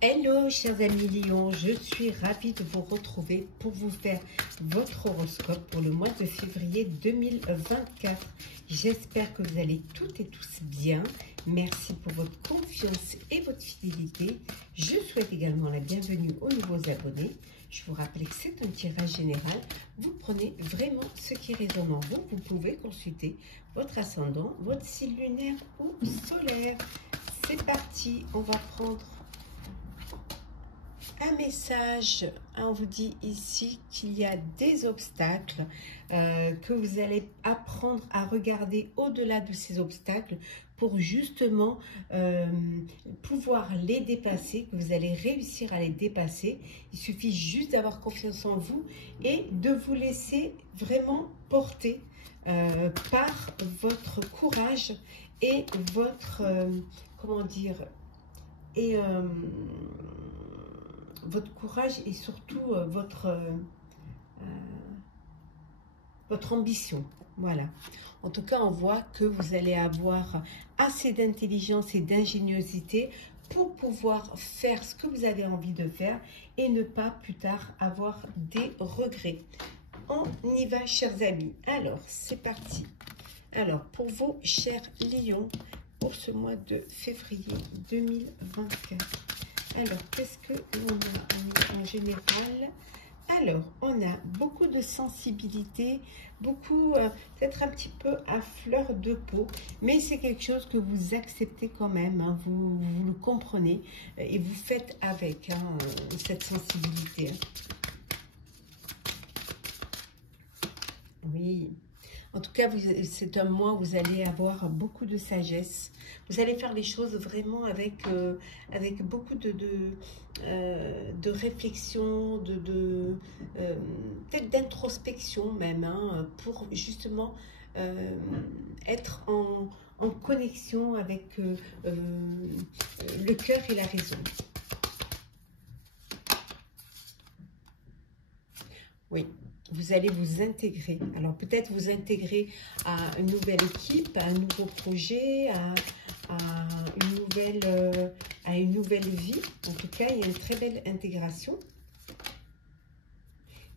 Hello chers amis Lion, je suis ravie de vous retrouver pour vous faire votre horoscope pour le mois de février 2024. J'espère que vous allez toutes et tous bien. Merci pour votre confiance et votre fidélité. Je souhaite également la bienvenue aux nouveaux abonnés. Je vous rappelle que c'est un tirage général. Vous prenez vraiment ce qui résonne en vous. Vous pouvez consulter votre ascendant, votre signe lunaire ou solaire. C'est parti, on va prendre un message. On vous dit ici qu'il y a des obstacles, que vous allez apprendre à regarder au-delà de ces obstacles pour justement pouvoir les dépasser, que vous allez réussir à les dépasser. Il suffit juste d'avoir confiance en vous et de vous laisser vraiment porter par votre courage et votre, comment dire, et votre courage et surtout votre ambition. Voilà. En tout cas, on voit que vous allez avoir assez d'intelligence et d'ingéniosité pour pouvoir faire ce que vous avez envie de faire et ne pas plus tard avoir des regrets. On y va, chers amis. Alors, c'est parti. Alors, pour vos chers lions, pour ce mois de février 2024. Alors, qu'est-ce que l'on a en général? Alors, on a beaucoup de sensibilité, beaucoup, peut-être un petit peu à fleur de peau, mais c'est quelque chose que vous acceptez quand même, hein, vous le comprenez et vous faites avec cette sensibilité. Oui. En tout cas, c'est un mois où vous allez avoir beaucoup de sagesse. Vous allez faire les choses vraiment avec beaucoup de réflexion, peut-être d'introspection même, hein, pour justement être en connexion avec le cœur et la raison. Oui. Vous allez vous intégrer. Alors peut-être vous intégrer à une nouvelle équipe, à un nouveau projet, à une nouvelle vie. En tout cas, il y a une très belle intégration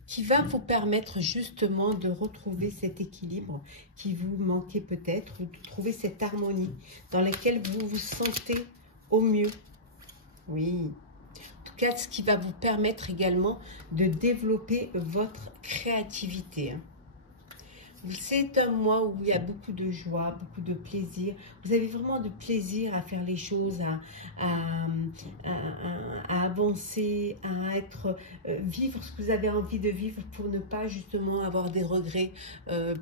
qui va vous permettre justement de retrouver cet équilibre qui vous manquait peut-être, ou de trouver cette harmonie dans laquelle vous vous sentez au mieux. Oui. Ce qui va vous permettre également de développer votre créativité. C'est un mois où il y a beaucoup de joie, beaucoup de plaisir. Vous avez vraiment de plaisir à faire les choses, à avancer, à vivre ce que vous avez envie de vivre pour ne pas justement avoir des regrets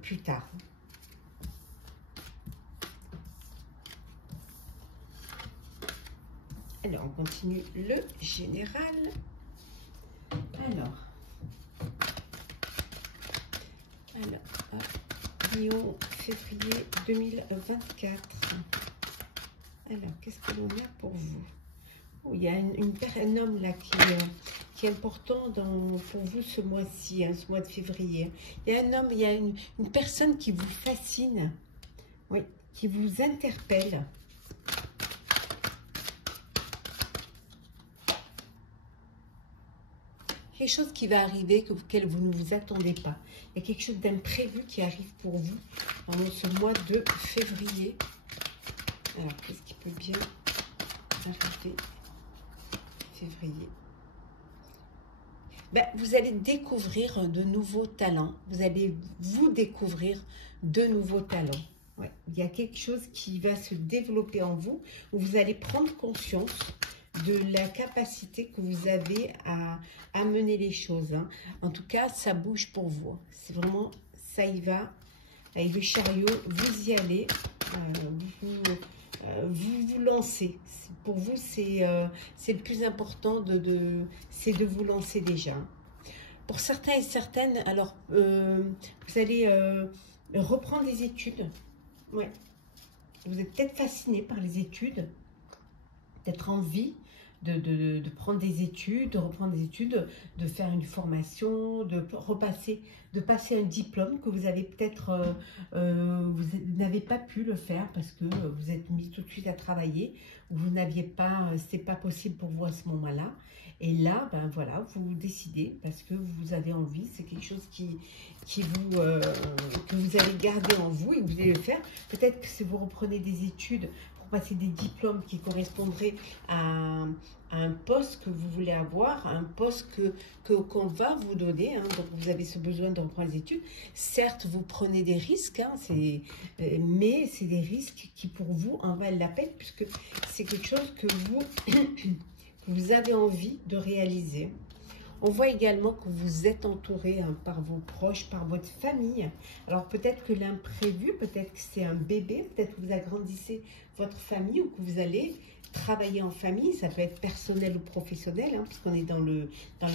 plus tard. Alors, on continue le général. Alors, Lion, février 2024. Alors, qu'est-ce que l'on a pour vous? Oh, il y a un homme là qui est important pour vous ce mois-ci, hein, ce mois de février. Il y a un homme, il y a une personne qui vous fascine, oui, qui vous interpelle. Quelque chose qui va arriver, auquel vous ne vous attendez pas. Il y a quelque chose d'imprévu qui arrive pour vous dans ce mois de février. Alors, qu'est-ce qui peut bien arriver février? Vous allez découvrir de nouveaux talents. Vous allez vous découvrir de nouveaux talents. Ouais. Il y a quelque chose qui va se développer en vous, où vous allez prendre conscience de la capacité que vous avez à mener les choses. Hein. En tout cas, ça bouge pour vous. C'est vraiment, ça y va. Avec le chariot, vous y allez. Vous lancez. Pour vous, c'est le plus important, c'est de vous lancer déjà. Pour certains et certaines, alors, vous allez reprendre des études. Ouais. Vous êtes peut-être fasciné par les études, peut-être envie de prendre des études, de reprendre des études, de faire une formation, de passer un diplôme que vous avez peut-être, vous n'avez pas pu le faire parce que vous êtes mis tout de suite à travailler, ou vous n'aviez pas, c'était pas possible pour vous à ce moment-là. Et là, ben voilà, vous décidez parce que vous avez envie, c'est quelque chose que vous allez garder en vous et vous allez le faire. Peut-être que si vous reprenez des études pour passer des diplômes qui correspondraient à un poste que vous voulez avoir, un poste qu'on va vous donner, hein, donc vous avez ce besoin de reprendre les études. Certes, vous prenez des risques, hein, mais c'est des risques qui pour vous en valent la peine puisque c'est quelque chose que vous avez envie de réaliser. On voit également que vous êtes entouré hein, par vos proches, par votre famille. Alors peut-être que l'imprévu, peut-être que c'est un bébé, peut-être que vous agrandissez votre famille ou que vous allez travailler en famille. Ça peut être personnel ou professionnel, hein, puisqu'on est dans le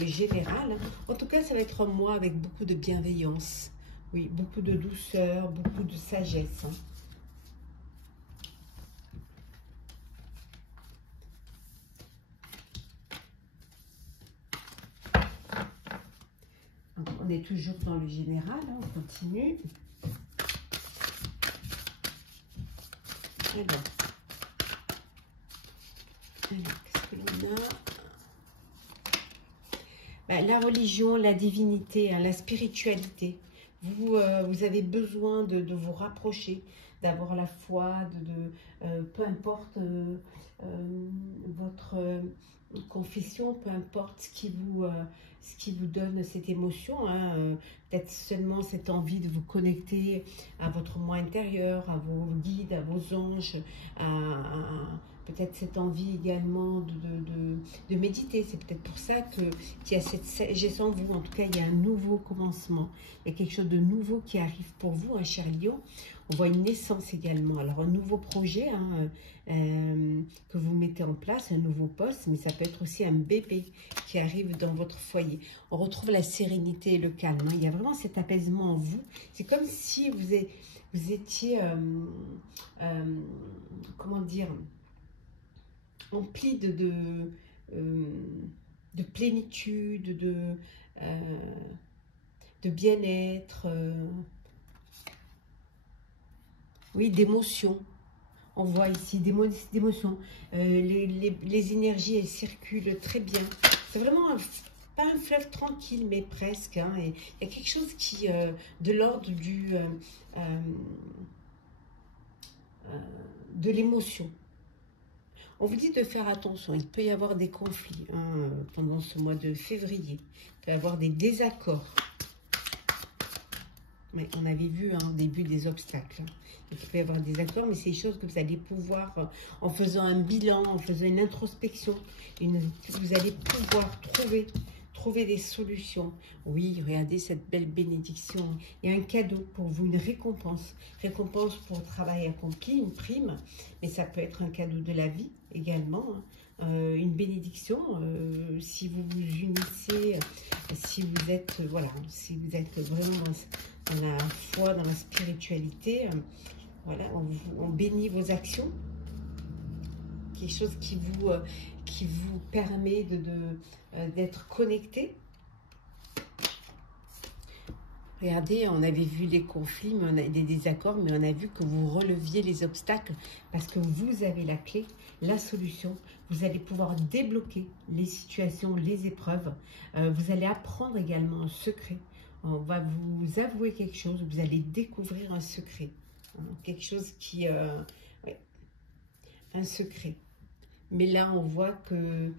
général. Hein. En tout cas, ça va être un mois avec beaucoup de bienveillance. Oui, beaucoup de douceur, beaucoup de sagesse. Hein. On est toujours dans le général, hein, on continue. Alors qu'est-ce que l'on a? Ben, la religion, la divinité, hein, la spiritualité. Vous avez besoin de vous rapprocher, d'avoir la foi, peu importe votre confession, peu importe ce qui vous donne cette émotion, hein, peut-être seulement cette envie de vous connecter à votre moi intérieur, à vos guides, à vos anges, peut-être cette envie également de méditer. C'est peut-être pour ça qu'il y a cette sagesse en vous. En tout cas, il y a un nouveau commencement. Il y a quelque chose de nouveau qui arrive pour vous, un cher lion. On voit une naissance également. Alors, un nouveau projet hein, que vous mettez en place, un nouveau poste, mais ça peut être aussi un bébé qui arrive dans votre foyer. On retrouve la sérénité et le calme. Hein. Il y a vraiment cet apaisement en vous. C'est comme si vous étiez, comment dire, empli de plénitude, de bien-être, oui, d'émotion. On voit ici d'émotions. Les énergies, elles circulent très bien. C'est vraiment pas un fleuve tranquille, mais presque. Hein, et il y a quelque chose qui, de l'ordre de l'émotion. On vous dit de faire attention, il peut y avoir des conflits hein, pendant ce mois de février. Il peut y avoir des désaccords. Mais on avait vu hein, au début des obstacles. Il peut y avoir des accords, mais c'est des choses que vous allez pouvoir, en faisant un bilan, en faisant une introspection, vous allez pouvoir trouver des solutions. Oui, regardez cette belle bénédiction. Il y a un cadeau pour vous, une récompense. Récompense pour le travail accompli, une prime. Mais ça peut être un cadeau de la vie également. Hein. Une bénédiction, si vous vous unissez, si vous êtes, voilà, si vous êtes vraiment dans la foi, dans la spiritualité, voilà, on bénit vos actions. Quelque chose qui vous permet d'être connecté. Regardez, on avait vu les conflits, mais on a des désaccords, mais on a vu que vous releviez les obstacles parce que vous avez la clé, la solution. Vous allez pouvoir débloquer les situations, les épreuves. Vous allez apprendre également un secret. On va vous avouer quelque chose, vous allez découvrir un secret. Hein, quelque chose qui... ouais, un secret. Mais là, on voit que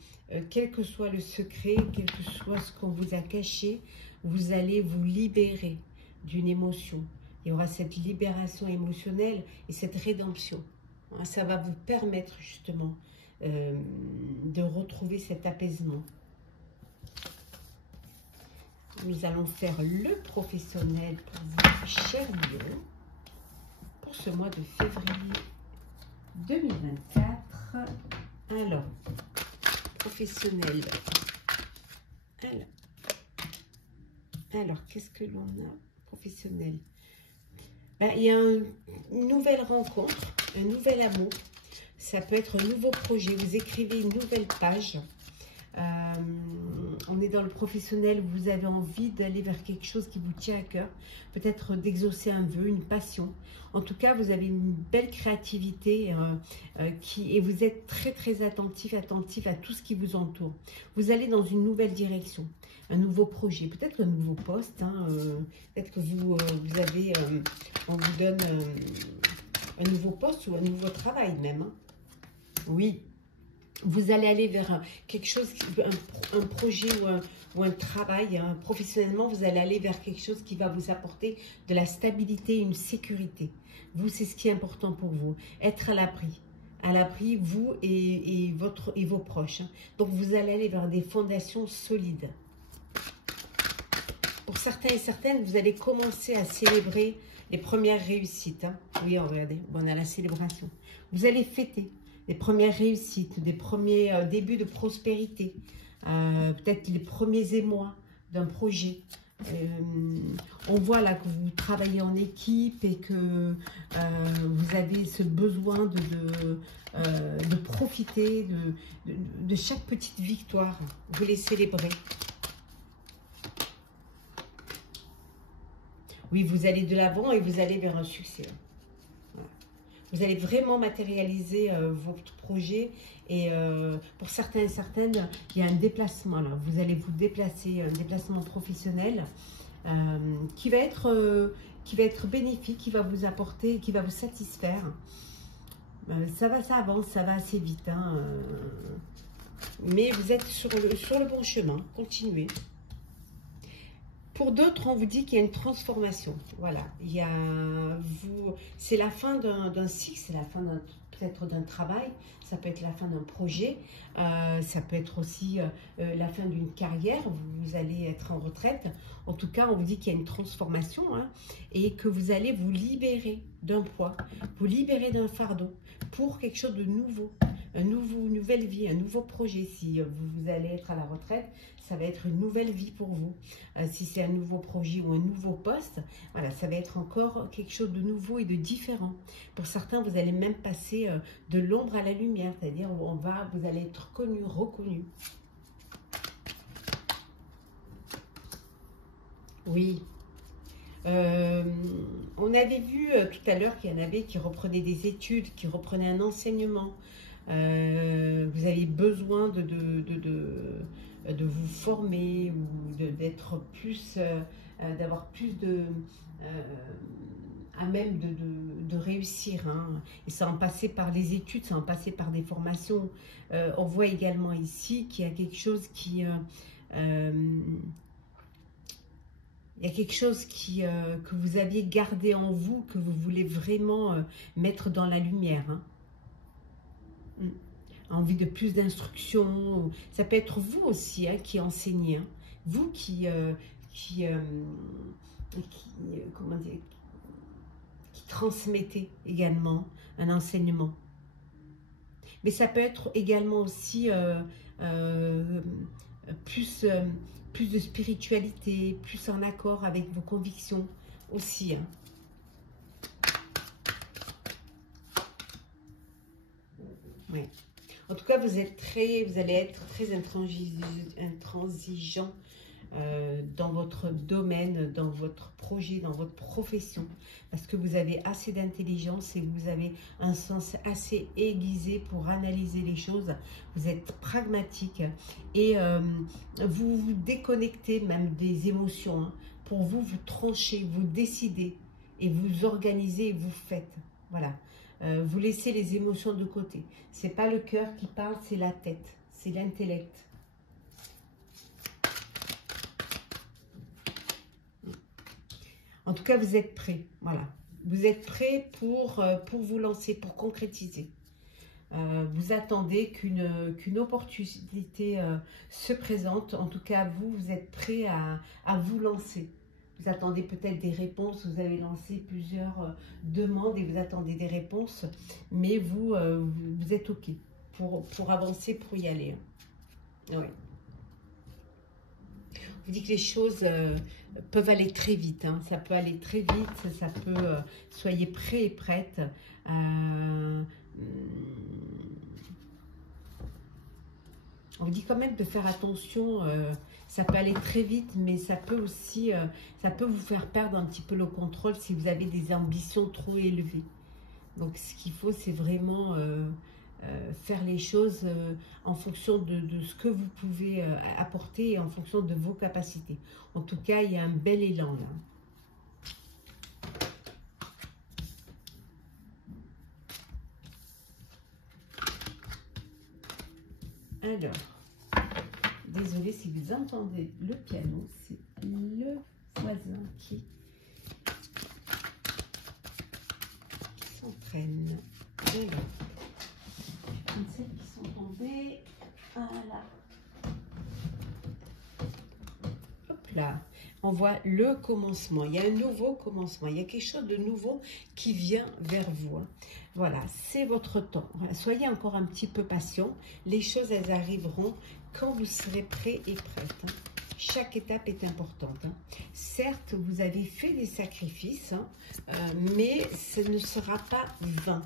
quel que soit le secret, quel que soit ce qu'on vous a caché, vous allez vous libérer d'une émotion. Il y aura cette libération émotionnelle et cette rédemption. Ça va vous permettre justement de retrouver cet apaisement. Nous allons faire le professionnel pour vous, chers lions, pour ce mois de février 2024. Alors, professionnel. Alors qu'est-ce que l'on a? Professionnel. Ben, il y a une nouvelle rencontre, un nouvel amour. Ça peut être un nouveau projet. Vous écrivez une nouvelle page. On est dans le professionnel, vous avez envie d'aller vers quelque chose qui vous tient à cœur, peut-être d'exaucer un vœu, une passion. En tout cas, vous avez une belle créativité et vous êtes très attentif à tout ce qui vous entoure. Vous allez dans une nouvelle direction, un nouveau projet, peut-être un nouveau poste, hein, peut-être que vous avez, on vous donne un nouveau poste ou un nouveau travail même. Hein. Oui. Vous allez aller vers quelque chose, un projet ou un travail, hein. Professionnellement, vous allez aller vers quelque chose qui va vous apporter de la stabilité et une sécurité. Vous, c'est ce qui est important pour vous, être à l'abri, vous et vos proches. Hein. Donc, vous allez aller vers des fondations solides. Pour certains et certaines, vous allez commencer à célébrer les premières réussites. Hein. Oui, regardez, on a la célébration. Vous allez fêter les premières réussites, des premiers débuts de prospérité, peut-être les premiers émois d'un projet. On voit là que vous travaillez en équipe et que vous avez ce besoin de profiter de chaque petite victoire. Vous les célébrez. Oui, vous allez de l'avant et vous allez vers un succès. Vous allez vraiment matérialiser votre projet et pour certains et certaines, il y a un déplacement là. Vous allez vous déplacer, un déplacement professionnel qui va être bénéfique, qui va vous apporter, qui va vous satisfaire. Ça avance, ça va assez vite. Hein, mais vous êtes sur le bon chemin. Continuez. Pour d'autres, on vous dit qu'il y a une transformation. Voilà, c'est la fin d'un cycle, c'est la fin peut-être d'un travail, ça peut être la fin d'un projet, ça peut être aussi la fin d'une carrière, vous allez être en retraite. En tout cas, on vous dit qu'il y a une transformation hein, et que vous allez vous libérer d'un poids, vous libérer d'un fardeau pour quelque chose de nouveau. Une nouvelle vie, un nouveau projet. Si vous allez être à la retraite, ça va être une nouvelle vie pour vous. Si c'est un nouveau projet ou un nouveau poste, voilà, ça va être encore quelque chose de nouveau et de différent. Pour certains, vous allez même passer de l'ombre à la lumière, c'est-à-dire vous allez être connu, reconnu. Oui. On avait vu tout à l'heure qu'il y en avait qui reprenaient des études, qui reprenaient un enseignement. Vous avez besoin de vous former ou d'être plus, d'avoir plus à même de réussir. Hein. Et ça en passait par les études, ça en passait par des formations. On voit également ici qu'il y a quelque chose qui... il y a quelque chose que vous aviez gardé en vous, que vous voulez vraiment mettre dans la lumière. Hein. Envie de plus d'instruction. Ça peut être vous aussi hein, qui enseignez. Hein. Vous comment dire, qui transmettez également un enseignement. Mais ça peut être également aussi plus de spiritualité, plus en accord avec vos convictions aussi. Hein. Oui. En tout cas, vous allez être très intransigeant dans votre domaine, dans votre projet, dans votre profession, parce que vous avez assez d'intelligence et vous avez un sens assez aiguisé pour analyser les choses. Vous êtes pragmatique et vous vous déconnectez même des émotions. Hein. Pour vous, vous tranchez, vous décidez et vous organisez et vous faites. Voilà. Vous laissez les émotions de côté. C'est pas le cœur qui parle, c'est la tête, c'est l'intellect. En tout cas, vous êtes prêts. Voilà. Vous êtes prêts pour vous lancer, pour concrétiser. Vous attendez qu'une opportunité se présente. En tout cas, vous êtes prêts à vous lancer. Vous attendez peut-être des réponses, vous avez lancé plusieurs demandes et vous attendez des réponses, mais vous êtes OK pour avancer, pour y aller. Oui. Vous dites que les choses peuvent aller très vite, hein. Ça peut aller très vite, ça peut, soyez prêts et prêtes. On vous dit quand même de faire attention, ça peut aller très vite, mais ça peut aussi, ça peut vous faire perdre un petit peu le contrôle si vous avez des ambitions trop élevées. Donc ce qu'il faut, c'est vraiment faire les choses en fonction de ce que vous pouvez apporter et en fonction de vos capacités. En tout cas, il y a un bel élan là. Alors, désolée si vous entendez le piano, c'est le voisin qui s'entraîne. Alors, comme celles qui sont tombées, voilà. Hop là, on voit le commencement. Il y a un nouveau commencement. Il y a quelque chose de nouveau qui vient vers vous. Hein. Voilà, c'est votre temps. Soyez encore un petit peu patient. Les choses, elles arriveront quand vous serez prêt et prête. Hein. Chaque étape est importante. Hein. Certes, vous avez fait des sacrifices, hein, mais ce ne sera pas vain.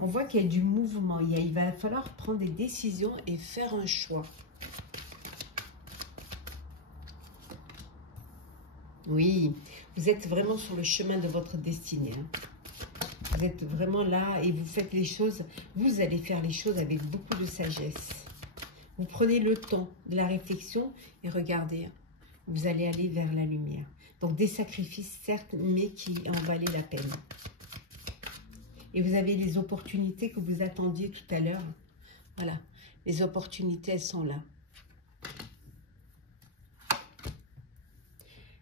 On voit qu'il y a du mouvement. Il va falloir prendre des décisions et faire un choix. Oui, vous êtes vraiment sur le chemin de votre destinée. Hein. Vous êtes vraiment là et vous faites les choses. Vous allez faire les choses avec beaucoup de sagesse. Vous prenez le temps de la réflexion et regardez, hein, vous allez aller vers la lumière. Donc des sacrifices, certes, mais qui en valaient la peine. Et vous avez les opportunités que vous attendiez tout à l'heure. Voilà, les opportunités, elles sont là.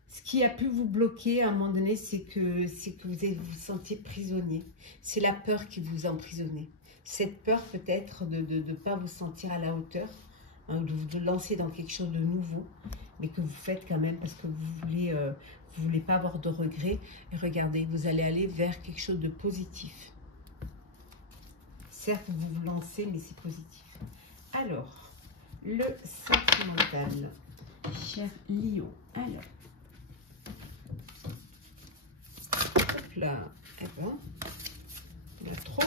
Ce qui a pu vous bloquer à un moment donné, c'est que vous sentiez prisonnier. C'est la peur qui vous a emprisonné. Cette peur peut-être de ne pas vous sentir à la hauteur, hein, de vous lancer dans quelque chose de nouveau, mais que vous faites quand même parce que vous voulez pas avoir de regrets. Et regardez, vous allez aller vers quelque chose de positif. Certes, vous vous lancez, mais c'est positif. Alors, le sentimental, cher Lion. Alors, hop là, eh ben, on a trop.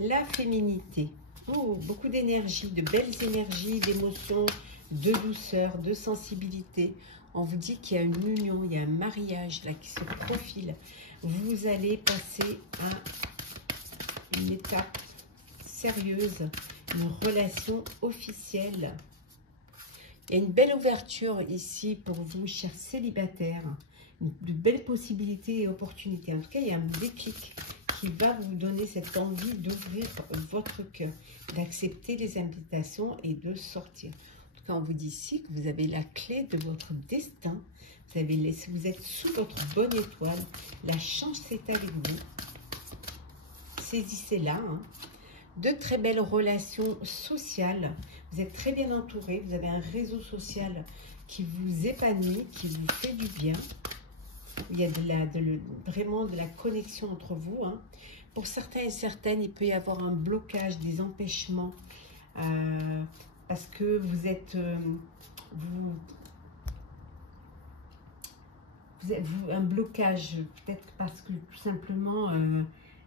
La féminité. Oh, beaucoup d'énergie, de belles énergies, d'émotions, de douceur, de sensibilité. On vous dit qu'il y a une union, il y a un mariage là qui se profile. Vous allez passer à une étape sérieuse, une relation officielle. Il y a une belle ouverture ici pour vous, chers célibataires. De belles possibilités et opportunités. En tout cas, il y a un déclic qui va vous donner cette envie d'ouvrir votre cœur, d'accepter les invitations et de sortir. En tout cas, on vous dit ici que vous avez la clé de votre destin. Vous êtes sous votre bonne étoile. La chance est avec vous. Saisissez-la. Hein. De très belles relations sociales. Vous êtes très bien entouré. Vous avez un réseau social qui vous épanouit, qui vous fait du bien. Il y a vraiment de la connexion entre vous. Hein. Pour certains et certaines, il peut y avoir un blocage, des empêchements. Parce que vous êtes... un blocage, peut-être parce que tout simplement, il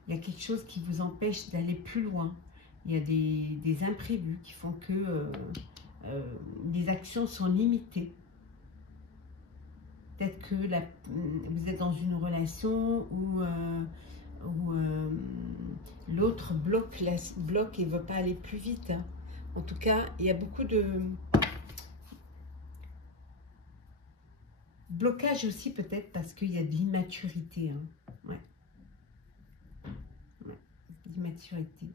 y a quelque chose qui vous empêche d'aller plus loin. Il y a des imprévus qui font que les actions sont limitées. Peut-être que vous êtes dans une relation où l'autre bloque et ne veut pas aller plus vite. Hein. En tout cas, il y a beaucoup de blocage aussi, peut-être parce qu'il y a de l'immaturité. Hein. Ouais. Ouais. L'immaturité.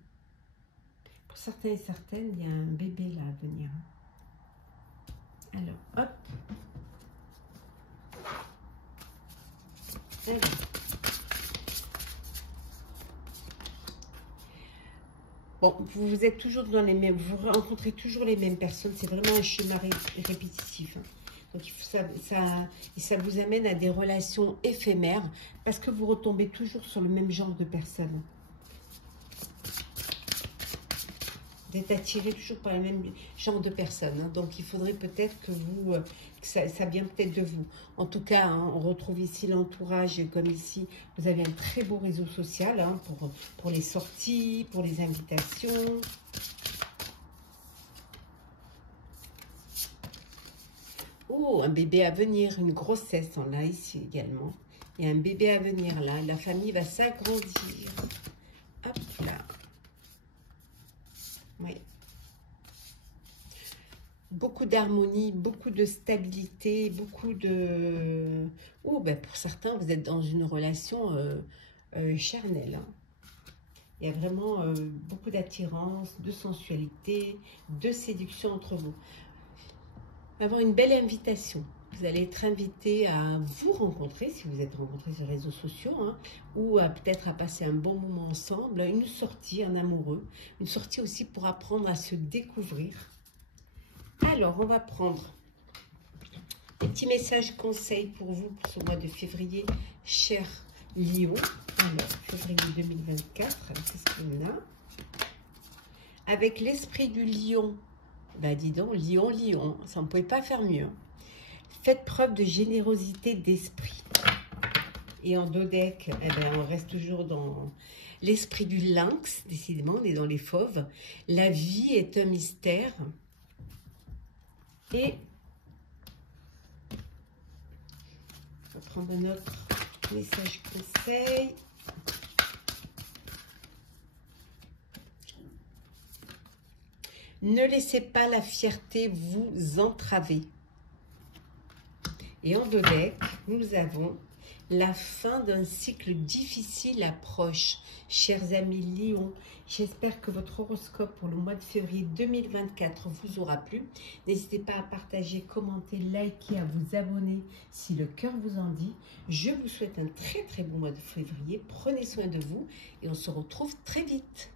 Pour certains et certaines, il y a un bébé là à venir. Alors, hop. Alors. Bon, vous êtes toujours dans les mêmes, vous rencontrez toujours les mêmes personnes. C'est vraiment un schéma répétitif. Hein. Donc, ça vous amène à des relations éphémères parce que vous retombez toujours sur le même genre de personnes. d'être attiré toujours par le même genre de personnes. Hein. Donc, il faudrait peut-être que vous, que ça vient peut-être de vous. En tout cas, hein, on retrouve ici l'entourage, comme ici, vous avez un très beau réseau social hein, pour les sorties, pour les invitations. Oh, un bébé à venir, une grossesse, on l'a ici également. Il y a un bébé à venir là, la famille va s'agrandir. Hop là. Oui. Beaucoup d'harmonie, beaucoup de stabilité, beaucoup de... Oh, ben pour certains, vous êtes dans une relation charnelle. Hein. Il y a vraiment beaucoup d'attirance, de sensualité, de séduction entre vous. Avoir une belle invitation. Vous allez être invité à vous rencontrer, si vous êtes rencontrés sur les réseaux sociaux, hein, ou peut-être à passer un bon moment ensemble, une sortie en amoureux, une sortie aussi pour apprendre à se découvrir. Alors, on va prendre des petits messages conseils pour vous pour ce mois de février, cher Lion. Alors, février 2024, qu'est-ce qu'on a? Avec l'esprit du lion, bah dis donc, lion, ça ne pouvait pas faire mieux. Faites preuve de générosité d'esprit. Et en dodeck, eh ben, on reste toujours dans l'esprit du lynx, décidément, on est dans les fauves. La vie est un mystère. Et on va prendre notre message conseil. Ne laissez pas la fierté vous entraver. Et en dodeck, nous avons la fin d'un cycle difficile approche. Chers amis Lion, j'espère que votre horoscope pour le mois de février 2024 vous aura plu. N'hésitez pas à partager, commenter, liker, à vous abonner si le cœur vous en dit. Je vous souhaite un très très bon mois de février. Prenez soin de vous et on se retrouve très vite.